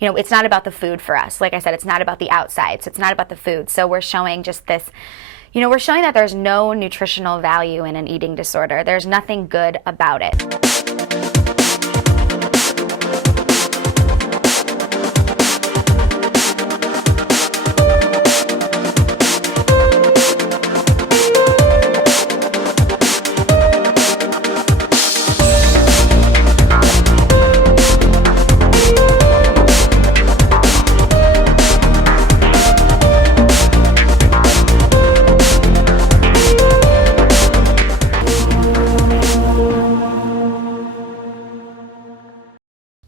it's not about the food for us. Like I said, it's not about the outsides. It's not about the food. So we're showing just this, we're showing that there's no nutritional value in an eating disorder. There's nothing good about it.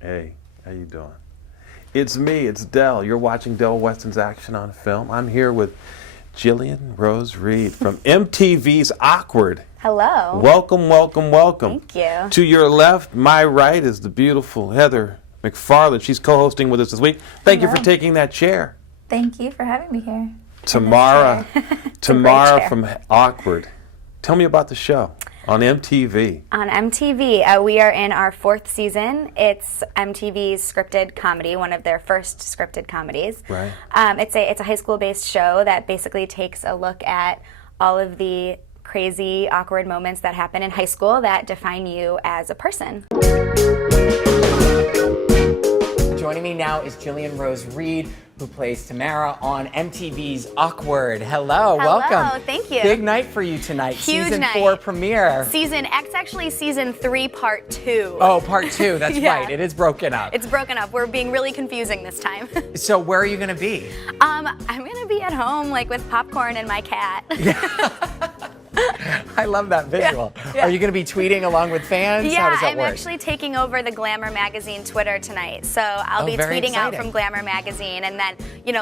Hey, how you doing? It's me, it's Del. You're watching Del Weston's Action on Film. I'm here with Jillian Rose Reed from MTV's Awkward. Hello. Welcome, welcome, welcome. Thank you. To your left, my right, is the beautiful Heather McFarland. She's co-hosting with us this week. Thank you for taking that chair. Thank you for having me here. Tamara chair. from Awkward. Tell me about the show. On MTV. On MTV, we are in our 4th season. It's MTV's scripted comedy, one of their first scripted comedies. Right. It's a high school-based show that basically takes a look at all of the crazy, awkward moments that happen in high school that define you as a person. Joining me now is Jillian Rose Reed, who plays Tamara on MTV's Awkward. Hello, welcome. Hello, thank you. Big night for you tonight. Huge Season night. 4 premiere. It's actually season 3, part 2. Oh, part 2, that's Yeah. right. It is broken up. It's broken up. We're being really confusing this time. So where are you going to be? I'm gonna be at home, like with popcorn and my cat. I love that visual. Yeah. Are you going to be tweeting along with fans? Yeah, How does that I'm work? actually taking over the Glamour Magazine Twitter tonight. So I'll be very tweeting out exciting. from Glamour Magazine, and then,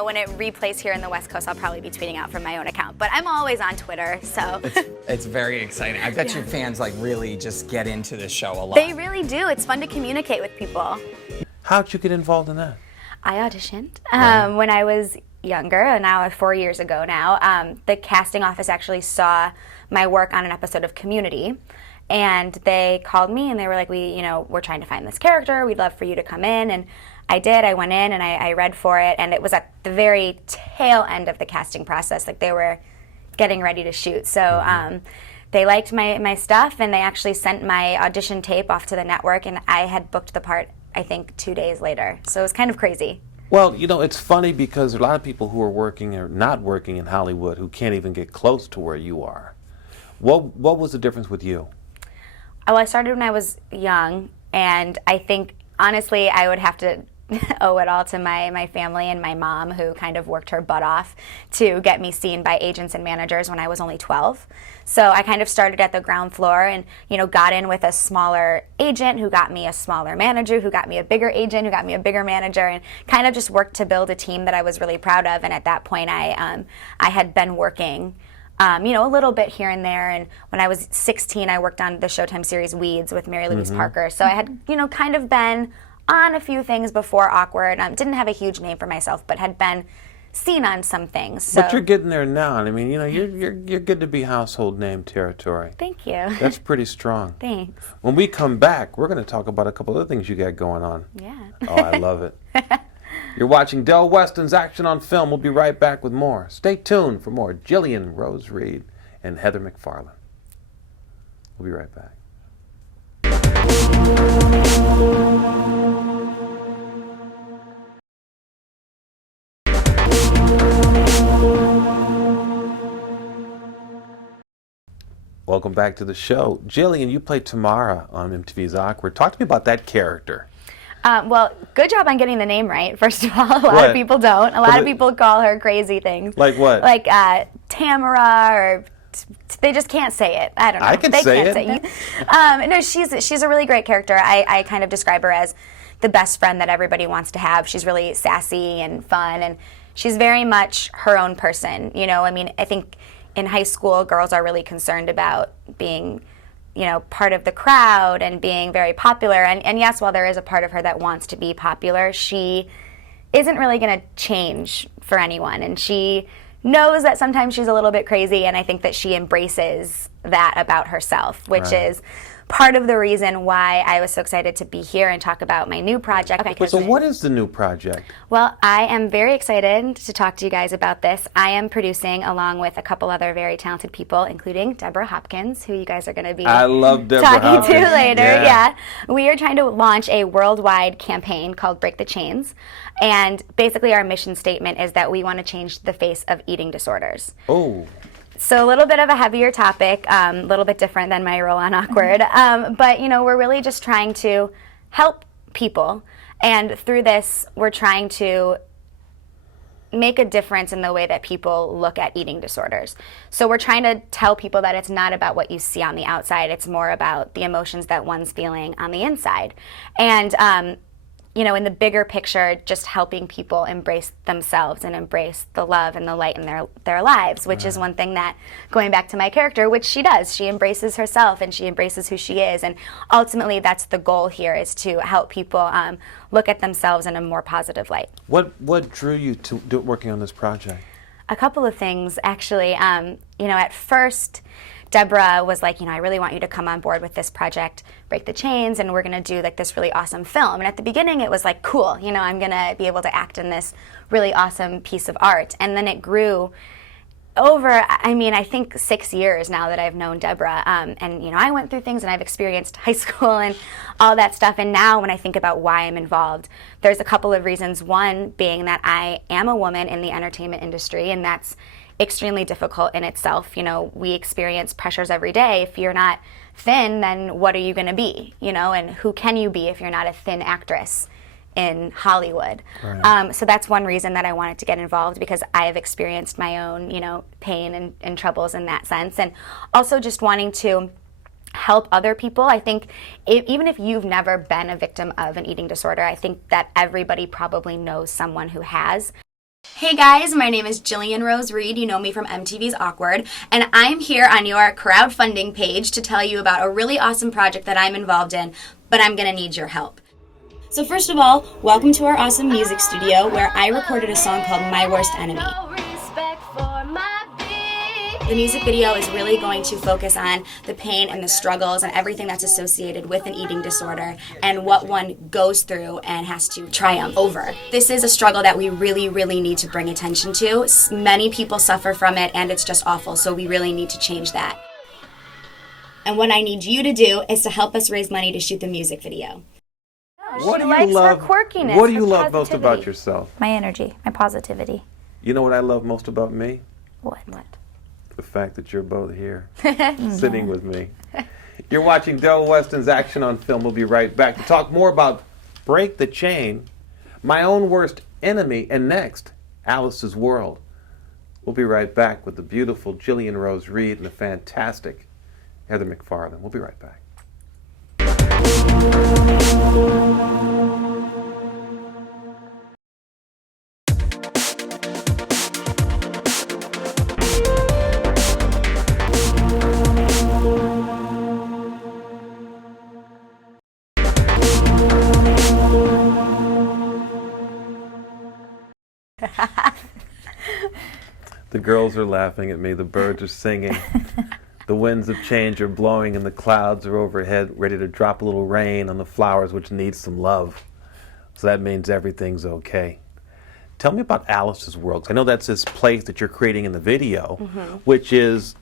when it replays here in the West Coast, I'll probably be tweeting out from my own account. But I'm always on Twitter, so. It's very exciting. I bet your fans really just get into this show a lot. They really do. It's fun to communicate with people. How'd you get involved in that? I auditioned when I was younger, and now 4 years ago now. The casting office actually saw my work on an episode of Community, and they called me and they were like, we're trying to find this character. We'd love for you to come in. And I did. I went in and I read for it, and it was at the very tail end of the casting process. Like, they were getting ready to shoot. So they liked my stuff, and they actually sent my audition tape off to the network, and I had booked the part, I think, 2 days later. So it was kind of crazy. Well, it's funny because there are a lot of people who are working or not working in Hollywood who can't even get close to where you are. What was the difference with you? Well, I started when I was young, and I think, honestly, I would have to owe it all to my family and my mom, who kind of worked her butt off to get me seen by agents and managers when I was only 12. So I kind of started at the ground floor and, got in with a smaller agent who got me a smaller manager, who got me a bigger agent, who got me a bigger manager, and kind of just worked to build a team that I was really proud of. And at that point, I had been working a little bit here and there. And when I was 16, I worked on the Showtime series Weeds with Mary Louise Parker. So I had, kind of been on a few things before Awkward. Didn't have a huge name for myself, but had been seen on some things. So. But you're getting there now. I mean, you're good to be household name territory. Thank you. That's pretty strong. Thanks. When we come back, we're going to talk about a couple other things you got going on. Yeah. Oh, I love it. You're watching Del Weston's Action on Film. We'll be right back with more. Stay tuned for more Jillian Rose Reed and Heather McFarland. We'll be right back. Welcome back to the show. Jillian, you played Tamara on MTV's Awkward. Talk to me about that character. Well, good job on getting the name right, first of all. A lot What? of people don't. A lot of people call her crazy things. Like what? Like Tamara, or they just can't say it. I don't know. I can they say can't it. Say it. No, she's a really great character. I kind of describe her as the best friend that everybody wants to have. She's really sassy and fun, and she's very much her own person. I think in high school, girls are really concerned about being part of the crowd and being very popular. And yes, while there is a part of her that wants to be popular, she isn't really going to change for anyone. And she knows that sometimes she's a little bit crazy, and I think that she embraces that about herself, which is part of the reason why I was so excited to be here and talk about my new project. So what is the new project? Well, I am very excited to talk to you guys about this. I am producing along with a couple other very talented people, including Deborah Hopkins, who you guys are going to be talking to later. Yeah. We are trying to launch a worldwide campaign called Break the Chains. And basically our mission statement is that we want to change the face of eating disorders. Oh. So a little bit of a heavier topic, a little bit different than my role on Awkward. But, you know, we're really just trying to help people. And through this, we're trying to make a difference in the way that people look at eating disorders. So we're trying to tell people that it's not about what you see on the outside. It's more about the emotions that one's feeling on the inside. And, you know, in the bigger picture, just helping people embrace themselves and embrace the love and the light in their lives, which is one thing that, going back to my character, which she does. She embraces herself and she embraces who she is. And ultimately, that's the goal here, is to help people look at themselves in a more positive light. What drew you to working on this project? A couple of things, actually. You know, at first, Deborah was like, you know, I really want you to come on board with this project, Break the Chains, and we're going to do like this really awesome film. And at the beginning it was like, cool, you know, I'm going to be able to act in this really awesome piece of art. And then it grew over, I mean, I think 6 years now that I've known Deborah. And, you know, I went through things and I've experienced high school and all that stuff. And now when I think about why I'm involved, there's a couple of reasons. One being that I am a woman in the entertainment industry, and that's extremely difficult in itself. You know, we experience pressures every day. If you're not thin, then what are you going to be? You know, and who can you be if you're not a thin actress in Hollywood? Right. So that's one reason that I wanted to get involved, because I have experienced my own, you know, pain and troubles in that sense. And also just wanting to help other people. I think even if you've never been a victim of an eating disorder, I think that everybody probably knows someone who has. Hey guys, my name is Jillian Rose Reed. You know me from MTV's Awkward, and I'm here on your crowdfunding page to tell you about a really awesome project that I'm involved in, but I'm gonna need your help. So first of all, welcome to our awesome music studio where I recorded a song called My Worst Enemy. The music video is really going to focus on the pain and the struggles and everything that's associated with an eating disorder and what one goes through and has to triumph over. This is a struggle that we really, really need to bring attention to. Many people suffer from it and it's just awful, so we really need to change that. And what I need you to do is to help us raise money to shoot the music video. What do likes you love? her quirkiness, What do you her love most positivity. about yourself? My energy, my positivity. You know what I love most about me? What? The fact that you're both here, sitting with me. You're watching Del Weston's Action on Film. We'll be right back to talk more about Break the Chain, My Own Worst Enemy, and next, Alice's World. We'll be right back with the beautiful Jillian Rose Reed and the fantastic Heather McFarlane. We'll be right back. The girls are laughing at me, the birds are singing, the winds of change are blowing and the clouds are overhead, ready to drop a little rain on the flowers which need some love. So that means everything's okay. Tell me about Alice's World. I know that's this place that you're creating in the video, which is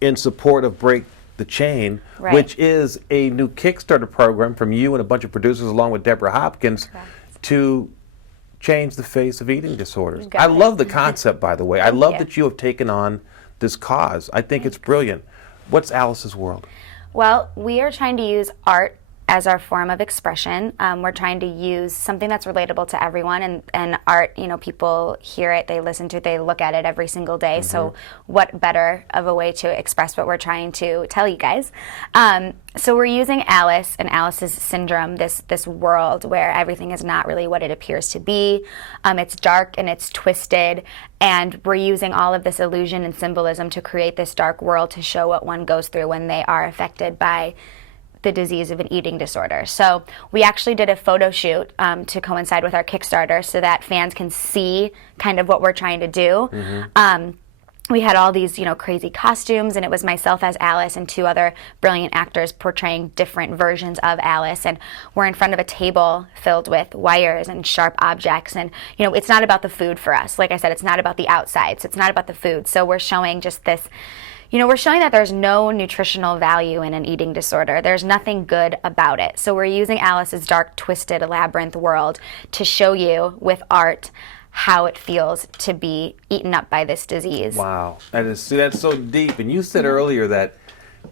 in support of Break the Chain, Right. which is a new Kickstarter program from you and a bunch of producers along with Deborah Hopkins to change the face of eating disorders. got I it. love the concept, by the way. I love you. that you have taken on this cause. I think it's brilliant. What's Alice's World? Well, we are trying to use art as our form of expression. We're trying to use something that's relatable to everyone, and art, you know, people hear it, they listen to it, they look at it every single day. So what better of a way to express what we're trying to tell you guys? So we're using Alice and Alice's syndrome, this world where everything is not really what it appears to be. It's dark and it's twisted, and we're using all of this illusion and symbolism to create this dark world to show what one goes through when they are affected by the disease of an eating disorder. So we actually did a photo shoot to coincide with our Kickstarter so that fans can see kind of what we're trying to do. we had all these, crazy costumes, and it was myself as Alice and two other brilliant actors portraying different versions of Alice, and we're in front of a table filled with wires and sharp objects, and it's not about the food for us. Like I said, it's not about the outside, so it's not about the food. So we're showing just this, we're showing that there's no nutritional value in an eating disorder. There's nothing good about it. So we're using Alice's dark, twisted, labyrinth world to show you with art how it feels to be eaten up by this disease. Wow, that's so deep. And you said earlier that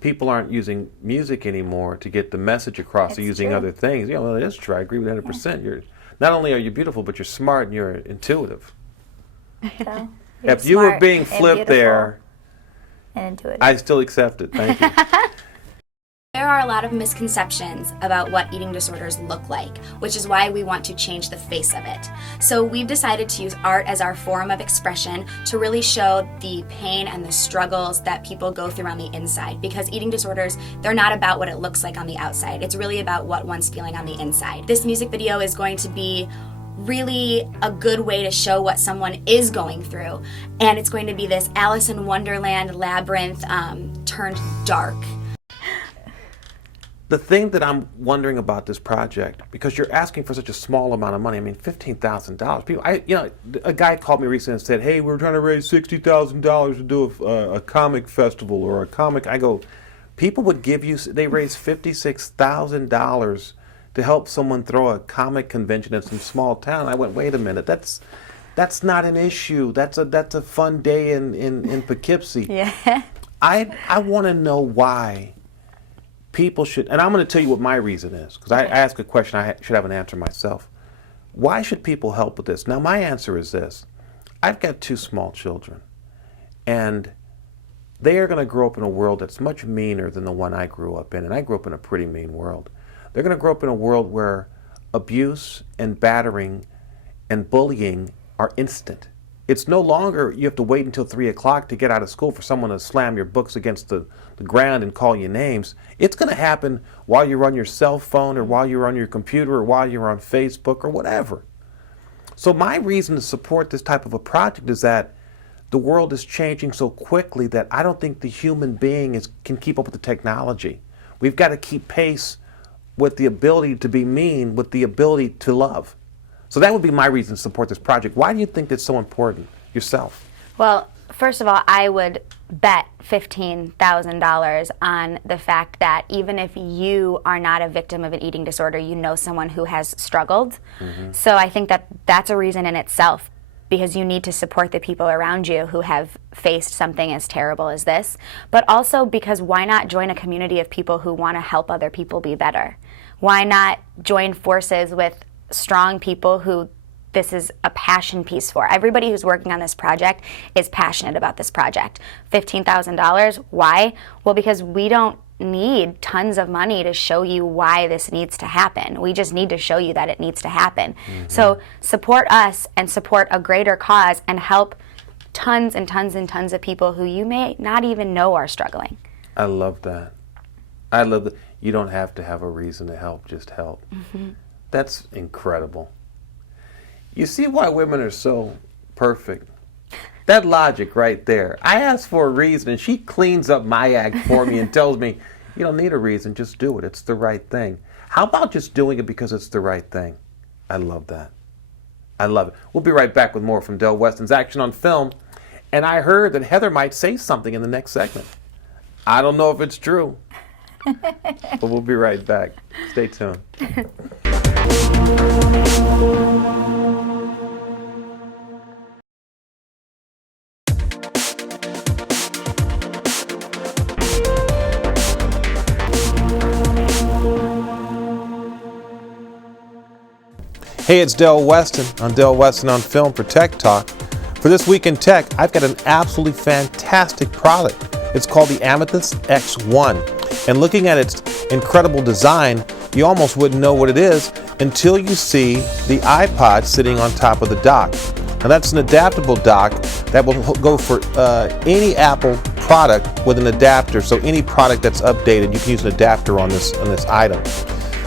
people aren't using music anymore to get the message across. They're using other things. That is true. I agree with 100%. You're not only are you beautiful, but you're smart and you're intuitive. So, If you were being flipped there, and intuitive. I still accept it. Thank you. There are a lot of misconceptions about what eating disorders look like, which is why we want to change the face of it. So we've decided to use art as our form of expression to really show the pain and the struggles that people go through on the inside, because eating disorders, they're not about what it looks like on the outside. It's really about what one's feeling on the inside. This music video is going to be really a good way to show what someone is going through, and it's going to be this Alice in Wonderland labyrinth turned dark. The thing that I'm wondering about this project, because you're asking for such a small amount of money, I mean, $15,000. People, a guy called me recently and said, "Hey, we're trying to raise $60,000 to do a comic festival or a comic." I go, people would give you, they raised $56,000 to help someone throw a comic convention in some small town. I went, wait a minute, that's not an issue. That's a fun day in Poughkeepsie. Yeah. I want to know why people should, and I'm going to tell you what my reason is, because I ask a question, I should have an answer myself. Why should people help with this? Now, my answer is this. I've got two small children, and they are going to grow up in a world that's much meaner than the one I grew up in, and I grew up in a pretty mean world. They're going to grow up in a world where abuse and battering and bullying are instant. It's no longer you have to wait until 3 o'clock to get out of school for someone to slam your books against the ground and call you names. It's going to happen while you're on your cell phone or while you're on your computer or while you're on Facebook or whatever. So my reason to support this type of a project is that the world is changing so quickly that I don't think the human being can keep up with the technology. We've got to keep pace with the ability to be mean, with the ability to love. So that would be my reason to support this project. Why do you think it's so important yourself? Well, first of all, I would bet $15,000 on the fact that even if you are not a victim of an eating disorder, you know someone who has struggled. Mm-hmm. So I think that that's a reason in itself, because you need to support the people around you who have faced something as terrible as this. But also because why not join a community of people who want to help other people be better? Why not join forces with strong people who this is a passion piece for? Everybody who's working on this project is passionate about this project. $15,000, why? Well, because we don't need tons of money to show you why this needs to happen. We just need to show you that it needs to happen. Mm-hmm. So support us and support a greater cause and help tons and tons and tons of people who you may not even know are struggling. I love that. I love that. You don't have to have a reason to help, just help. Mm-hmm. That's incredible. You see why women are so perfect? That logic right there. I asked for a reason, and she cleans up my act for me and tells me, you don't need a reason, just do it. It's the right thing. How about just doing it because it's the right thing? I love that. I love it. We'll be right back with more from Del Weston's Action on Film. And I heard that Heather might say something in the next segment. I don't know if it's true, but we'll be right back. Stay tuned. Hey, it's Del Weston on Del Weston on Film for Tech Talk. For this week in tech, I've got an absolutely fantastic product. It's called the Amethyst X1. And looking at its incredible design, you almost wouldn't know what it is until you see the iPod sitting on top of the dock. Now that's an adaptable dock that will go for any Apple product with an adapter. So any product that's updated, you can use an adapter on this item.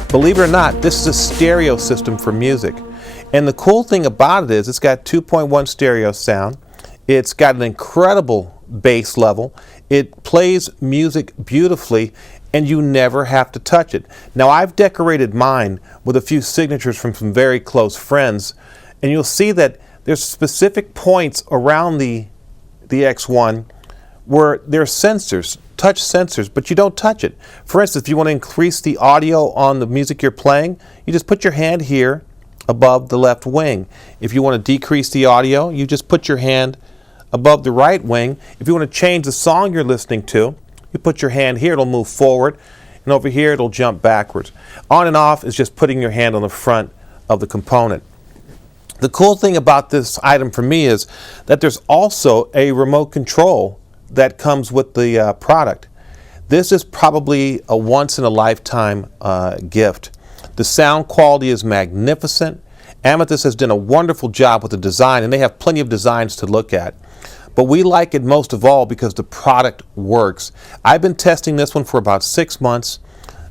Believe it or not, this is a stereo system for music. And the cool thing about it is it's got 2.1 stereo sound. It's got an incredible bass level. It plays music beautifully, and you never have to touch it. Now, I've decorated mine with a few signatures from some very close friends, and you'll see that there's specific points around the X1 where there are sensors, touch sensors, but you don't touch it. For instance, if you want to increase the audio on the music you're playing, you just put your hand here above the left wing. If you want to decrease the audio, you just put your hand above the right wing. If you want to change the song you're listening to, you put your hand here, it'll move forward, and over here it'll jump backwards. On and off is just putting your hand on the front of the component. The cool thing about this item for me is that there's also a remote control that comes with the product. This is probably a once-in-a-lifetime gift. The sound quality is magnificent. Amethyst has done a wonderful job with the design, and they have plenty of designs to look at. But we like it most of all because the product works. I've been testing this one for about 6 months.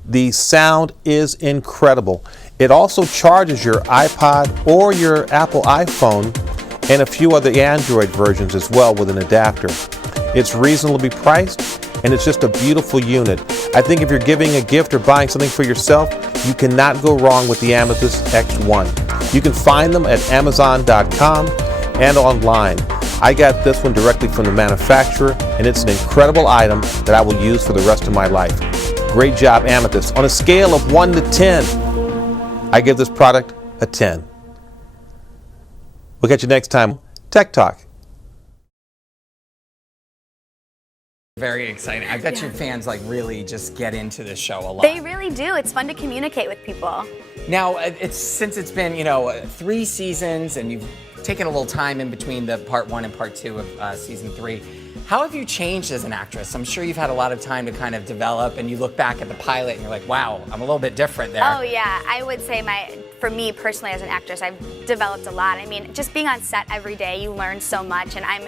The sound is incredible. It also charges your iPod or your Apple iPhone and a few other Android versions as well with an adapter. It's reasonably priced, and it's just a beautiful unit. I think if you're giving a gift or buying something for yourself, you cannot go wrong with the Amethyst X1. You can find them at Amazon.com and online. I got this one directly from the manufacturer, and it's an incredible item that I will use for the rest of my life. Great job, Amethyst. On a scale of 1 to 10, I give this product a 10. We'll catch you next time. Tech Talk. Very exciting. I bet your fans like really just get into this show a lot. They really do. It's fun to communicate with people. Now, since it's been 3 seasons, and you've taken a little time in between the part 1 and part 2 of season 3. How have you changed as an actress? I'm sure you've had a lot of time to kind of develop, and you look back at the pilot and you're like, wow, I'm a little bit different there. Oh yeah, I would say for me personally as an actress, I've developed a lot. I mean, just being on set every day, you learn so much, and I'm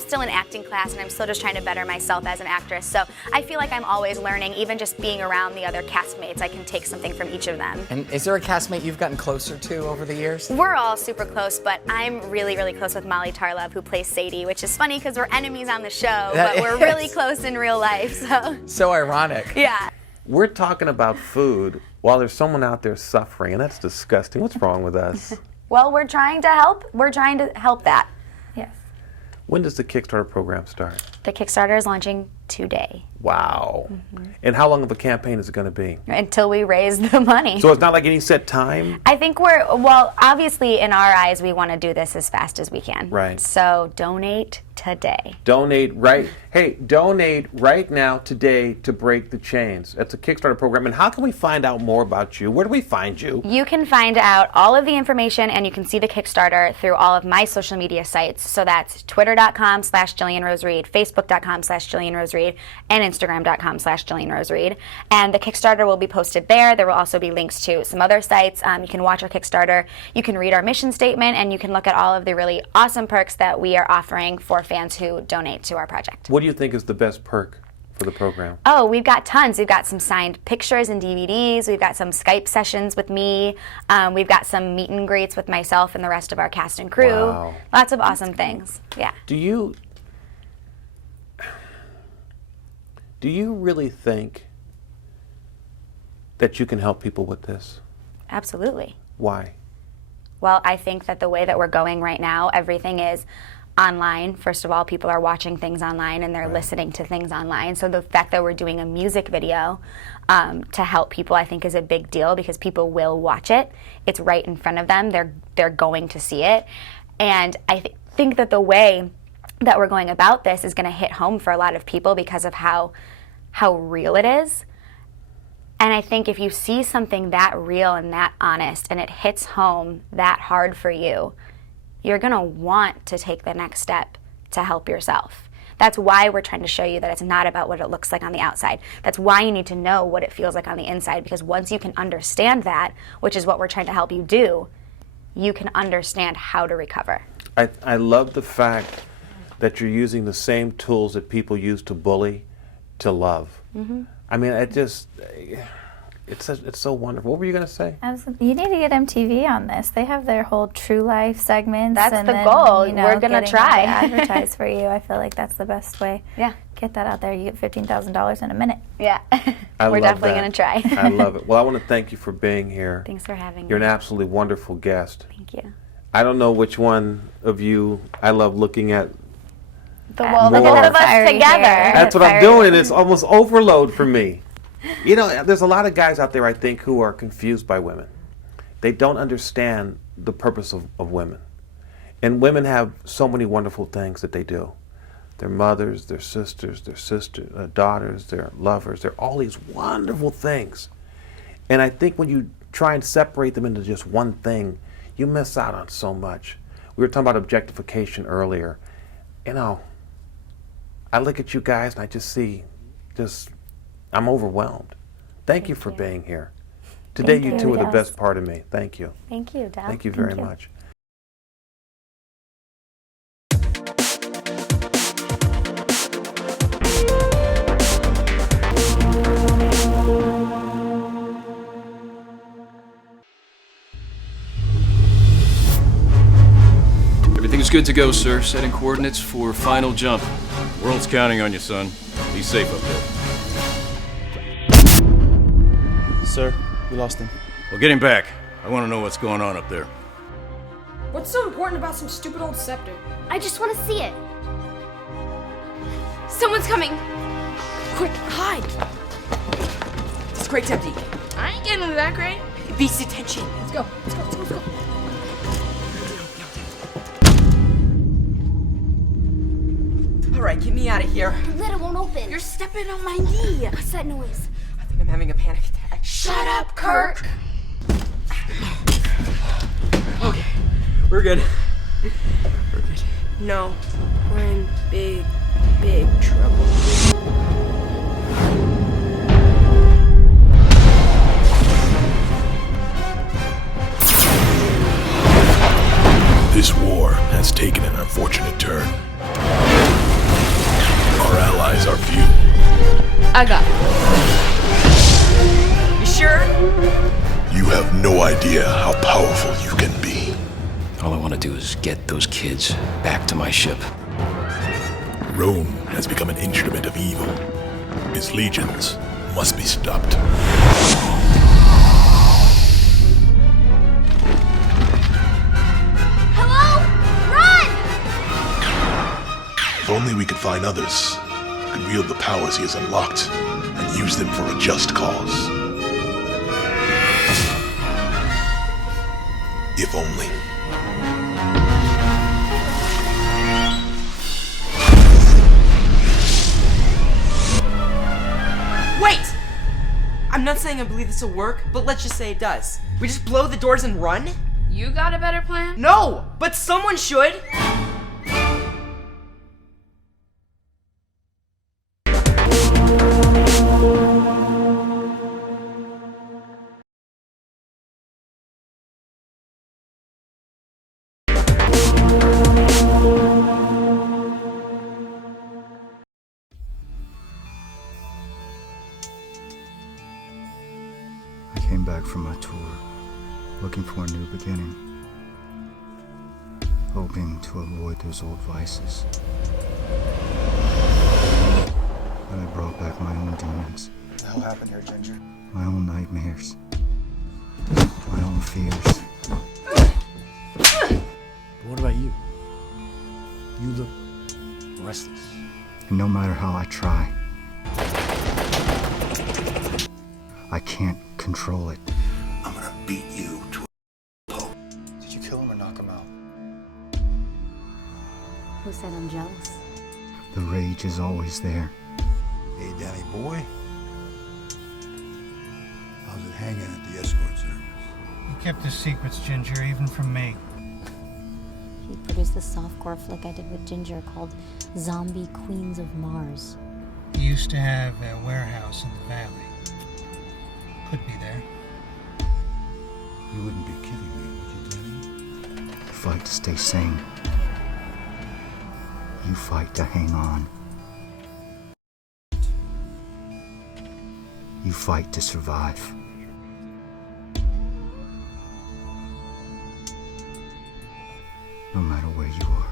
still in acting class, and I'm still just trying to better myself as an actress. So I feel like I'm always learning, even just being around the other castmates, I can take something from each of them. And is there a castmate you've gotten closer to over the years? We're all super close, but I'm really, really close with Molly Tarlov, who plays Sadie, which is funny because we're enemies on the show, but we're really close in real life. So ironic. Yeah. We're talking about food while there's someone out there suffering, and that's disgusting. What's wrong with us? Well, we're trying to help. We're trying to help that. Yes. When does the Kickstarter program start? The Kickstarter is launching today. Wow. And how long of a campaign is it going to be? Until we raise the money. So it's not like any set time? I think obviously in our eyes, we want to do this as fast as we can. Right. So donate today. Donate right now, today, to break the chains. That's a Kickstarter program. And how can we find out more about you? Where do we find you? You can find out all of the information, and you can see the Kickstarter through all of my social media sites. So that's twitter.com/Jillian Rose Reid, facebook.com/Jillian Rose Reid, and instagram.com/Jillian Rose Reid. And the Kickstarter will be posted there. There will also be links to some other sites. You can watch our Kickstarter. You can read our mission statement, and you can look at all of the really awesome perks that we are offering for fans who donate to our project. What do you think is the best perk for the program? Oh, we've got tons. We've got some signed pictures and DVDs. We've got some Skype sessions with me. We've got some meet and greets with myself and the rest of our cast and crew. Wow. Lots of awesome things. Yeah. Do you really think that you can help people with this? Absolutely. Why? Well, I think that the way that we're going right now, everything is online. First of all, people are watching things online, and they're listening to things online. So the fact that we're doing a music video to help people, I think, is a big deal, because people will watch it. It's right in front of them. They're going to see it. And I think that the way that we're going about this is going to hit home for a lot of people because of how real it is. And I think if you see something that real and that honest, and it hits home that hard for you, you're going to want to take the next step to help yourself. That's why we're trying to show you that it's not about what it looks like on the outside. That's why you need to know what it feels like on the inside, because once you can understand that, which is what we're trying to help you do, you can understand how to recover. I love the fact that you're using the same tools that people use to bully to love. I mean, it's so wonderful. What were you gonna say? You need to get MTV on this. They have their whole true life segments. That's and the then, goal. You know, We're gonna getting try. them to advertise for you. I feel like that's the best way. Yeah. Get that out there. You get $15,000 in a minute. Yeah. I We're love definitely that. going to try. I love it. Well, I want to thank you for being here. Thanks for having You're me. an absolutely wonderful guest. Thank you. I don't know which one of you I love looking at. Well, More. the both of us Fiery together. hair. That's what I'm Fire. doing. It's almost overload for me. You know, there's a lot of guys out there, I think, who are confused by women. They don't understand the purpose of women. And women have so many wonderful things that they do. Their mothers, their sisters, their daughters, their lovers. They're all these wonderful things. And I think when you try and separate them into just one thing, you miss out on so much. We were talking about objectification earlier. You know, I look at you guys and I just see, I'm overwhelmed. Thank you for being here. Today, Thank you you, two are the yes. best part of me. Thank you. Thank you, Deb. Thank you very much. Everything's good to go, sir. Setting coordinates for final jump. World's counting on you, son. Be safe up there. Sir, we lost him. Well, get him back. I want to know what's going on up there. What's so important about some stupid old scepter? I just want to see it. Someone's coming. Quick, hide! This crate's empty. I ain't getting into that crate. It beats attention. Let's go, let's go, let's go, let's go. Alright, get me out of here. The lid won't open. You're stepping on my knee. What's that noise? I think I'm having a panic attack. Shut up, Kirk. Okay, we're good. We're good. No, we're in big, big trouble. This war has taken an unfortunate turn. Our allies are few. I got it. You sure? You have no idea how powerful you can be. All I want to do is get those kids back to my ship. Rome has become an instrument of evil. His legions must be stopped. Hello? Run! If only we could find others who could wield the powers he has unlocked and use them for a just cause. If only. Wait! I'm not saying I believe this will work, but let's just say it does. We just blow the doors and run? You got a better plan? No! But someone should! I came back from my tour, looking for a new beginning, hoping to avoid those old vices. But I brought back my own demons. What the hell happened here, Ginger? My own nightmares, my own fears. But what about you? You look restless. And no matter how I try, I can't control it. I'm gonna beat you to Did you kill him or knock him out? Who said I'm jealous? The rage is always there. Hey, Danny boy. How's it hanging at the escort service? He kept his secrets, Ginger, even from me. He produced the softcore flick I did with Ginger called Zombie Queens of Mars. He used to have a warehouse in the valley. Could be there. You wouldn't be kidding me, would you, Danny? You fight to stay sane. You fight to hang on. You fight to survive. no matter where you are.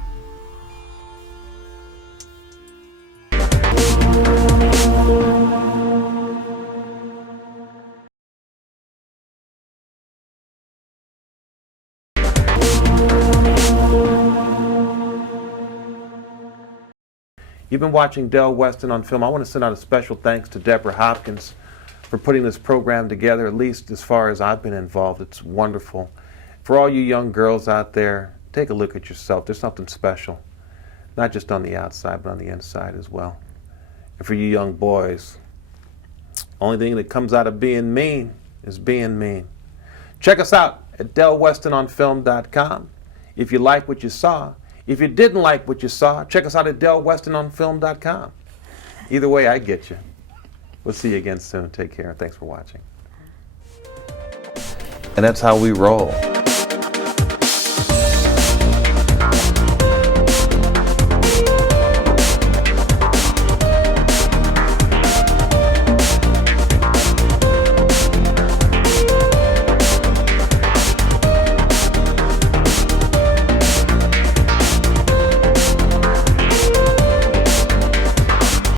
You've been watching Del Weston on Film. I want to send out a special thanks to Deborah Hopkins for putting this program together, at least as far as I've been involved. It's wonderful. For all you young girls out there, take a look at yourself. There's something special, not just on the outside, but on the inside as well. And for you young boys, only thing that comes out of being mean is being mean. Check us out at DelWestonOnFilm.com. If you like what you saw, if you didn't like what you saw, check us out at DelWestonOnFilm.com. Either way, I get you. We'll see you again soon. Take care. Thanks for watching. And that's how we roll.